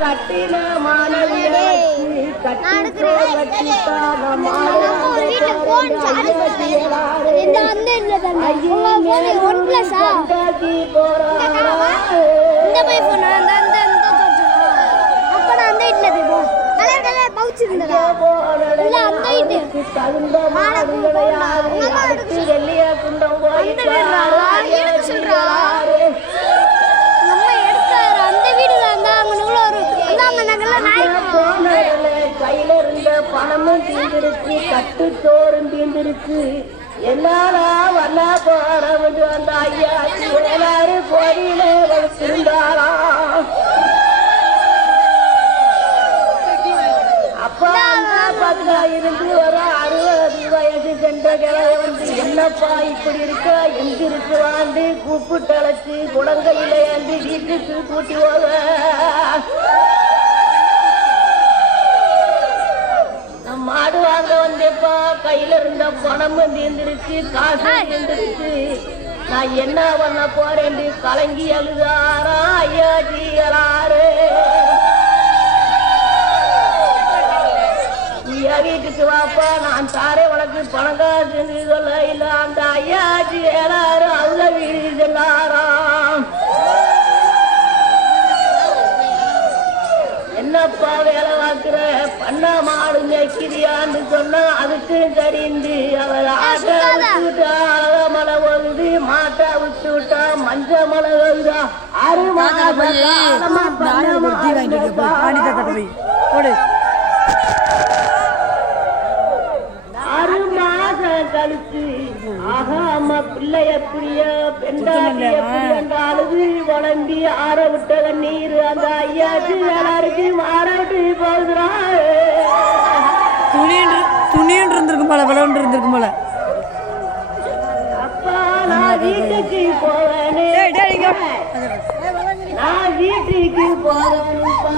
கட்டின மாணவியை கட்டி வெள்ளிய குண்டம் போய் கையில இருந்த பணமும் தீர்ந்துருச்சு, கட்டு சோறும் தீர்ந்துருச்சு. என்னாலா வல்ல போறோம் அந்த ஐயா எல்லாரும் கோயிலே வச்சிருந்தாராம். அப்பா பக்கா இருந்து ஒரு 60 வயசு சென்ற கிழமை வந்து என்னப்பா இப்படி இருக்க எங்க இருக்குவாண்டு கூப்பிட்டு அழைச்சு குழந்தையில வந்து வீட்டுக்கு கூட்டி போக மாடு வாங்க வந்தேப்பா. கையில இருந்த பணமும் தீர்ந்துருச்சு, காசு தீர்ந்துருச்சு. நான் என்ன பண்ண போறேன் கலங்கி அழுதாரா ஐயாஜி எல்லாரு. வீட்டுக்கு வாப்பா நான் தாரே உனக்கு பணம் காசு சொல்ல இல்ல. அந்த ஐயாஜி எல்லாரும் அவங்க வீடு செல்லாராம். என்னப்பா வேலை பார்க்கிற பண்ண மாடு மேய்க்கிறியான்னு சொன்னா அதுக்கு சரிந்து அவர் ஆட்டை விட்டு அழக மழை வருது, மாட்டை விட்டு விட்டா மஞ்ச மழை வருதா. 6 மாசம் கழிச்சு ஆகாம பிள்ளைய புரிய பெண்டாட்டிய புரியண்டாளுது வளம்பி ஆற விட்ட நீர் அந்த ஐயாச்சு எல்லாருக்கும் மாறாட்டு போகுதுரா. துணியன்று இருந்திருக்கும் போல, விளவுண்டு இருந்திருக்கும் போல. அப்பா நான் வீட்டுக்கு போவேனே, நான் வீட்டுக்கு போவேன்ப்பா.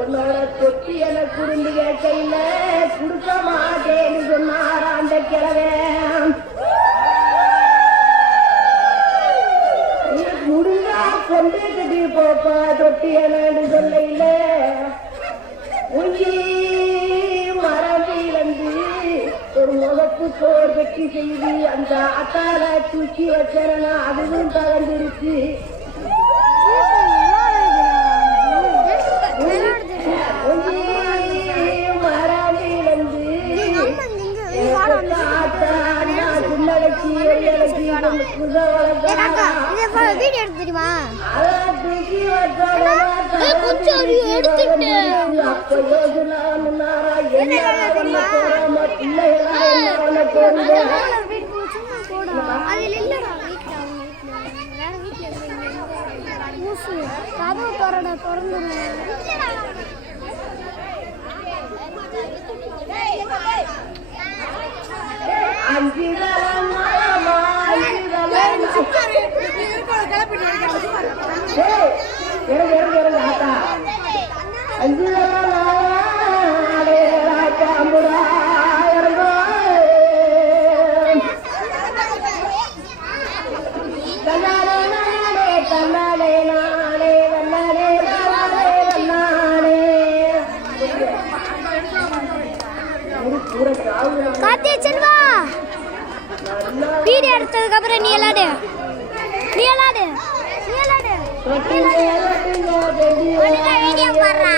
உன்னோட கொத்தி என குடும்பி கையில குடுக்க மாட்டேன்னு சொன்னார அந்த கிழவே. முடிஞ்சா கொண்டு கட்டி போப்பா தொட்டி என்னு சொல்ல இல்ல. உங்கி மரபி வந்து ஒரு முகப்பு சோறு வெட்டி செய்து அந்த அத்தால தூக்கி வச்சனா அதுவும் தகர்ந்துருச்சு. வீடியோ எடுத்ததுக்கு அப்புறம் நீ எல்லாடு வீடியோ பாடுறா.